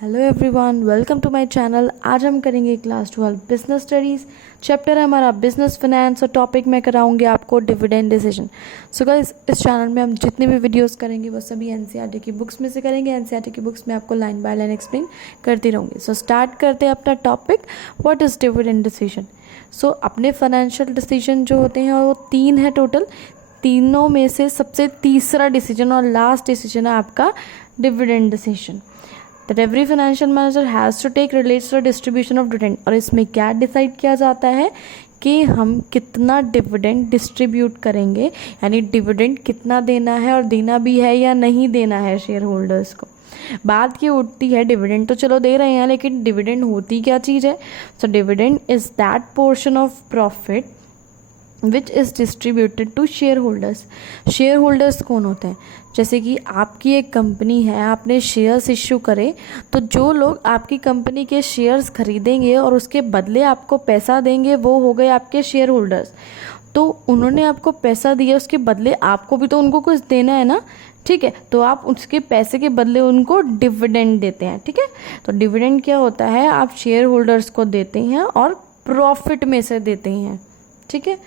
Hello everyone, welcome to my channel. आज हम करेंगे क्लास 12 बिजनेस स्टडीज़। चैप्टर है हमारा बिजनेस फाइनेंस और टॉपिक में कराऊंगी आपको डिविडेंड डिसीजन। सो गाइस, इस चैनल में हम जितने भी वीडियोस करेंगे वो सभी एनसीईआरटी की बुक्स में से करेंगे। एनसीईआरटी की बुक्स में आपको लाइन बाय लाइन एक्सप्लेन करती रहूँगी। सो स्टार्ट करते हैं अपना topic, what is dividend decision. So अपने फाइनेंशियल डिसीजन जो होते हैं वो 3 है टोटल। तीनों में से सबसे तीसरा डिसीजन और लास्ट डिसीजन है आपका dividend decision that every financial manager has to take relates to distribution of dividend। और इसमें क्या डिसाइड किया जाता है कि हम कितना डिविडेंड डिस्ट्रीब्यूट करेंगे, यानी डिविडेंड कितना देना है और देना भी है या नहीं देना है शेयर होल्डर्स को। बात की उठती है डिविडेंड तो चलो दे रहे हैं, लेकिन डिविडेंड होती क्या चीज़ है। So dividend is that portion of profit which is distributed to share holders. Share holders कौन होते हैं? जैसे कि आपकी एक कंपनी है, आपने शेयर्स इश्यू करे, तो जो लोग आपकी कंपनी के शेयर्स खरीदेंगे और उसके बदले आपको पैसा देंगे वो हो गए आपके शेयर होल्डर्स। तो उन्होंने आपको पैसा दिया, उसके बदले आपको भी तो उनको कुछ देना है ना, ठीक है। तो आप उसके पैसे के बदले उनको डिविडेंड देते हैं, ठीक है। तो डिविडेंड क्या होता है, आप शेयर होल्डर्स को देते हैं और प्रॉफिट में से देते हैं, ठीक है।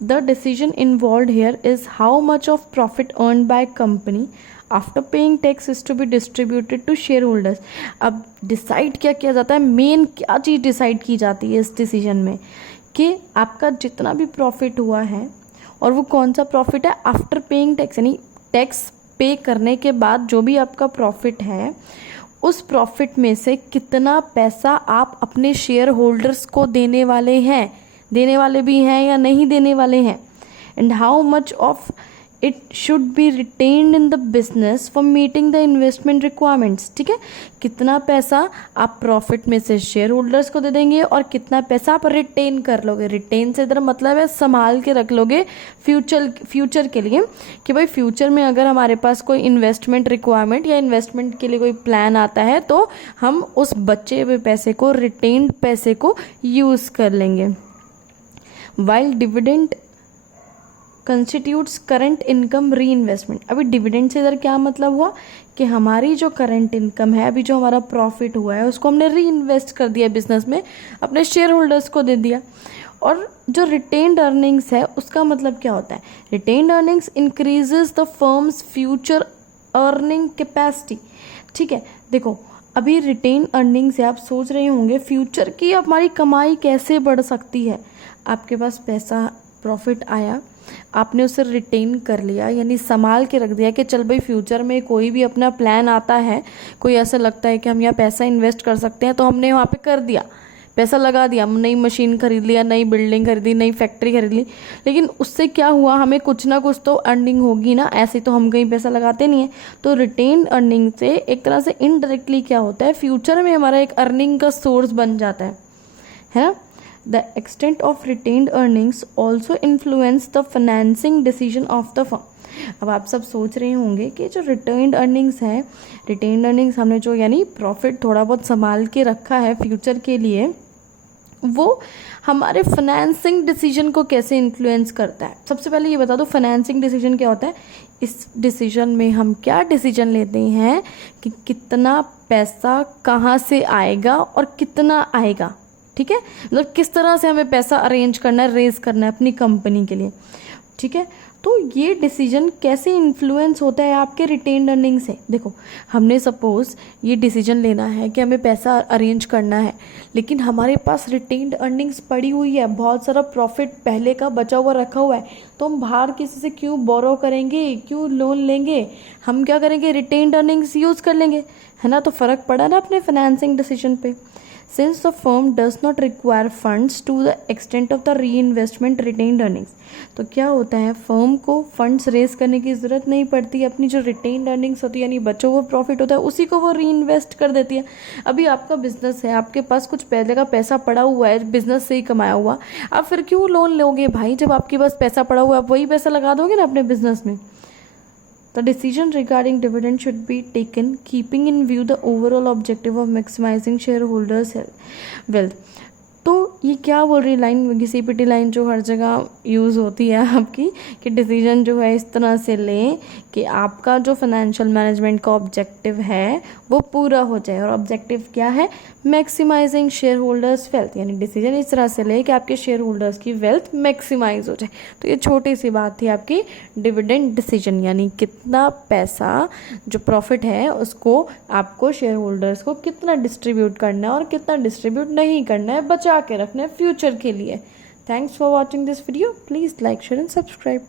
The decision involved here is how much of profit earned by company after paying tax is to be distributed to shareholders। अब डिसाइड क्या किया जाता है, मेन क्या चीज़ डिसाइड की जाती है इस डिसीजन में कि आपका जितना भी प्रॉफिट हुआ है, और वो कौन सा प्रॉफिट है, आफ्टर पेइंग टैक्स, यानी टैक्स पे करने के बाद जो भी आपका प्रॉफिट है उस प्रॉफिट में से कितना पैसा आप अपने शेयर होल्डर्स को देने वाले हैं, देने वाले भी हैं या नहीं देने वाले हैं, and how much of it should be retained in the business for meeting the investment requirements, ठीक है। कितना पैसा आप प्रॉफिट में से शेयर होल्डर्स को दे देंगे और कितना पैसा आप रिटेन कर लोगे। रिटेन से इधर मतलब है संभाल के रख लोगे फ्यूचर के लिए, कि भाई फ्यूचर में अगर हमारे पास कोई इन्वेस्टमेंट रिक्वायरमेंट या इन्वेस्टमेंट के लिए कोई प्लान आता है तो हम उस बचे हुए पैसे को, रिटेन्ड पैसे को यूज़ कर लेंगे। While dividend constitutes current income reinvestment। अभी डिविडेंड से इधर क्या मतलब हुआ कि हमारी जो करंट इनकम है, अभी जो हमारा प्रॉफिट हुआ है उसको हमने री इन्वेस्ट कर दिया बिजनेस में, अपने शेयर होल्डर्स को दे दिया। और जो रिटेन्ड अर्निंग्स है उसका मतलब क्या होता है, retained earnings increases the firms future earning capacity, ठीक है। देखो अभी रिटेन अर्निंग से आप सोच रहे होंगे फ्यूचर की हमारी कमाई कैसे बढ़ सकती है। आपके पास पैसा प्रॉफिट आया, आपने उसे रिटेन कर लिया, यानी संभाल के रख दिया कि चल भाई फ्यूचर में कोई भी अपना प्लान आता है, कोई ऐसा लगता है कि हम यहाँ पैसा इन्वेस्ट कर सकते हैं, तो हमने वहाँ पे कर दिया, पैसा लगा दिया, नई मशीन खरीद लिया, नई बिल्डिंग खरीदी, नई फैक्ट्री खरीद ली। लेकिन उससे क्या हुआ, हमें कुछ ना कुछ तो अर्निंग होगी ना, ऐसे तो हम कहीं पैसा लगाते नहीं है। तो रिटेन अर्निंग से एक तरह से इनडायरेक्टली क्या होता है, फ्यूचर में हमारा एक अर्निंग का सोर्स बन जाता है ना। The extent of retained earnings also influence the financing decision of the firm। अब आप सब सोच रहे होंगे कि जो रिटेन्ड अर्निंग्स है, रिटेन्ड अर्निंग्स हमने जो यानी प्रॉफिट थोड़ा बहुत संभाल के रखा है फ्यूचर के लिए, वो हमारे फाइनेंसिंग डिसीजन को कैसे इन्फ्लुएंस करता है। सबसे पहले ये बता दो फाइनेंसिंग डिसीजन क्या होता है। इस डिसीजन में हम क्या डिसीजन लेते हैं कि कितना पैसा कहाँ से आएगा और कितना आएगा, ठीक है। मतलब किस तरह से हमें पैसा अरेंज करना है, रेज करना है अपनी कंपनी के लिए, ठीक है। तो ये डिसीजन कैसे इन्फ्लुएंस होता है आपके रिटेन्ड अर्निंग से। देखो हमने सपोज ये डिसीजन लेना है कि हमें पैसा अरेंज करना है, लेकिन हमारे पास रिटेन्ड अर्निंग्स पड़ी हुई है, बहुत सारा प्रॉफिट पहले का बचा हुआ रखा हुआ है, तो हम बाहर किसी से क्यों बोरो करेंगे, क्यों लोन लेंगे, हम क्या करेंगे, रिटेन्ड अर्निंग्स यूज़ कर लेंगे, है ना। तो फ़र्क पड़ा ना अपने फाइनेंसिंग डिसीजन पे। Since the firm does not require funds to the extent of the reinvestment retained earnings, तो क्या होता है, फर्म को फंड्स रेज करने की ज़रूरत नहीं पड़ती, अपनी जो रिटेन्ड अर्निंग्स होती है यानी बचा हुआ प्रॉफिट होता है उसी को वो री इन्वेस्ट कर देती है। अभी आपका बिजनेस है, आपके पास कुछ पहले का पैसा पड़ा हुआ है, बिजनेस से ही कमाया हुआ, आप फिर क्यों लोन लोगे भाई, जब आपके पास पैसा पड़ा हुआ है आप वही पैसा लगा दोगे ना अपने बिजनेस में। The decision regarding dividend should be taken keeping in view the overall objective of maximizing shareholders' wealth। तो ये क्या बोल रही लाइन, घिसी-पिटी लाइन जो हर जगह यूज़ होती है आपकी, कि डिसीजन जो है इस तरह से लें कि आपका जो फाइनेंशियल मैनेजमेंट का ऑब्जेक्टिव है वो पूरा हो जाए। और ऑब्जेक्टिव क्या है? मैक्सिमाइजिंग शेयर होल्डर्स वेल्थ, यानी डिसीजन इस तरह से लें कि आपके शेयर होल्डर्स की वेल्थ मैक्सिमाइज हो जाए। तो ये छोटी सी बात थी आपकी डिविडेंड डिसीजन, यानी कितना पैसा जो प्रॉफिट है उसको आपको शेयर होल्डर्स को कितना डिस्ट्रीब्यूट करना है और कितना डिस्ट्रीब्यूट नहीं करना है, बचा के रखना है फ्यूचर के लिए। Thanks for watching this video. Please like, share and subscribe.